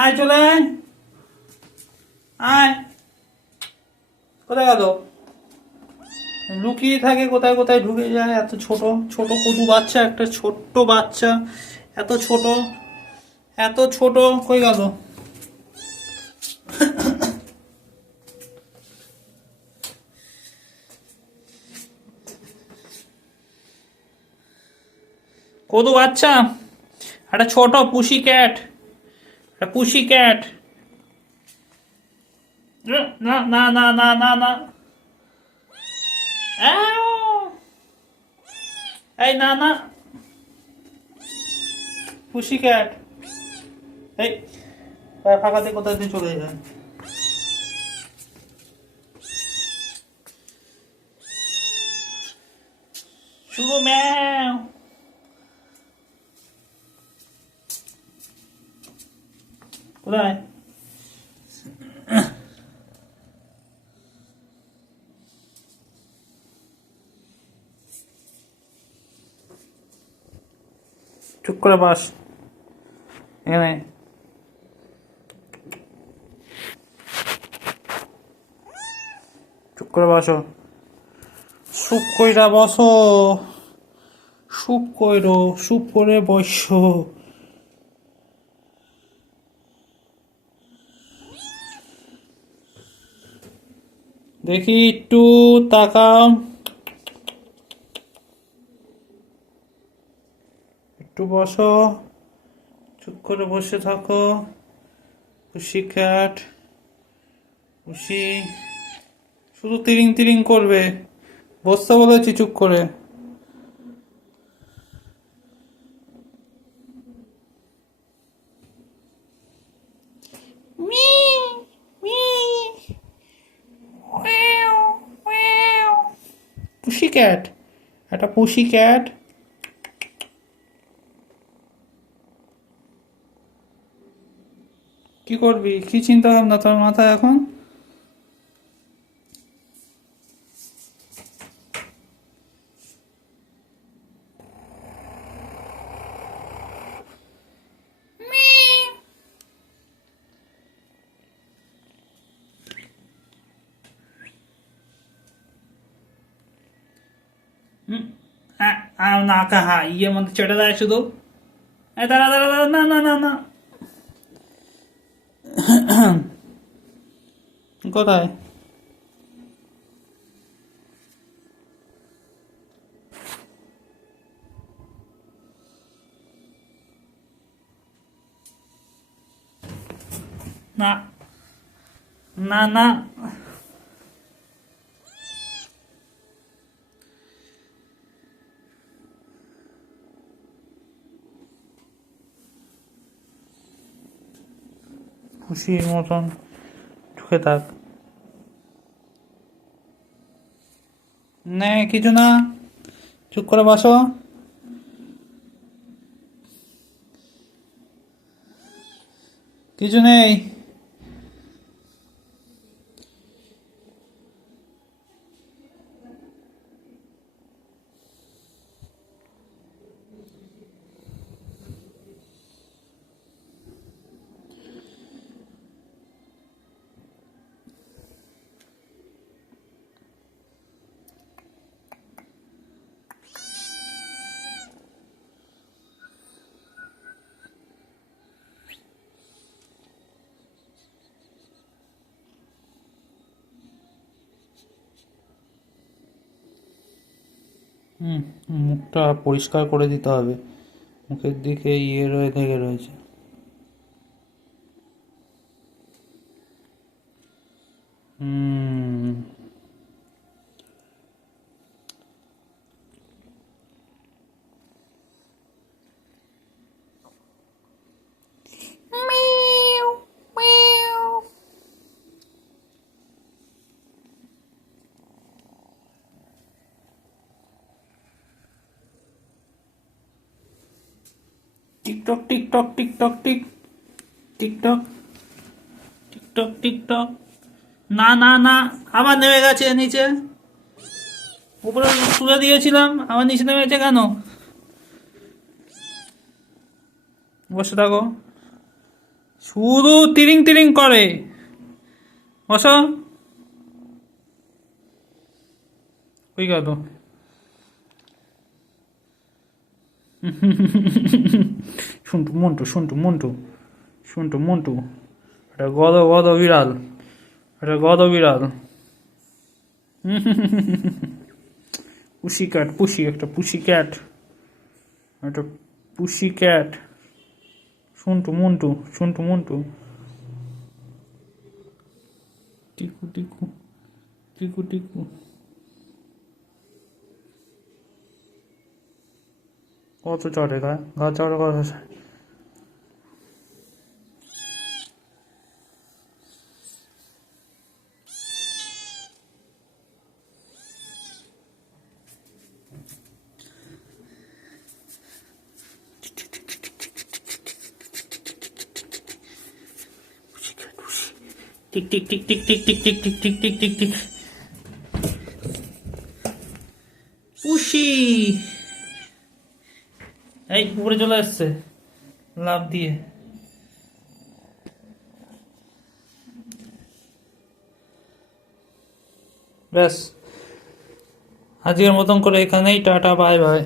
আয় চলে আয়, আয়। কোথায় গেল? লুকিয়ে থাকে, কোথায় কোথায় ঢুকে যায়। এত ছোট ছোট কদু বাচ্চা, একটা ছোট্ট বাচ্চা, এত ছোট, এত ছোট, কই গেল? কদু বাচ্চা, একটা ছোট পুষি ক্যাট, একটা পুষি ক্যাট। না না না না না না, আউ! এই না না, পুষি ক্যাট। এই ফাঁকাতে কোথায় দিয়ে চলে যায়। শুভ ম্যাও। কোথায়? চুপ করে বাস এখানে। চুপ করে বসো, সুপ কইরা বসো, সুপ কইরো, সুপ করে বসো। দেখি একটু তাকাও, একটু বসো, চুপ করে বসে থাকো। খুশি ক্যাট, খুশি, শুধু তিরিং তিরিং করবে। বসতে বলেছি চুপ করে। পুষি ক্যাট, একটা পুষি ক্যাট। কি করবি, কি চিন্তা ভাবনা তোর মাথায় এখন? না কাহা ইয়ের মধ্যে চেটে দেয় শুধু। দাঁড়া দাঁড়া দাঁড়া, না না না না। কোথায়? না না না, খুশির মতন ঢুকে থাক। নে কিছু না, চুপ করে বসো। কিছু নেই। হুম, মুখটা পরিষ্কার করে দিতে হবে। মুখের দিকে ইয়ে রয়ে লেগে রয়েছে। হুম, টিকটক টিকটক টিকটক টিক, টিকটক টিকটক টিকটক। না না না, আবার নেমে গেছে নিচে। উপরে তুলে দিয়েছিলাম, আবার নিচে নেমে গেছে কেন? বসে থাকো, শুধু তিরিং তিরিং করে। বসো। কই গেল? শুনটু মন্টু শুনটু মন্টু শুনটু মন্টু। এটা গদ গদ বিড়াল, এটা গদ বিড়াল। পুষি ক্যাট, পুষি, একটা পুষি ক্যাট, একটা পুষি ক্যাট। শুনটু মন্টু, শুনটু মন্টু। টিকু টিকু, টিকু টিকু। কত চড়ে গায়ে, গা চড়ে কত। Tick tick tick tick tick tick tick tick tick tick tick tick. পুষি। এই উপরে চলে আসছে লাফ দিয়ে। ব্যাস, আজকের মতন করে এখানেই টাটা, বাই বাই।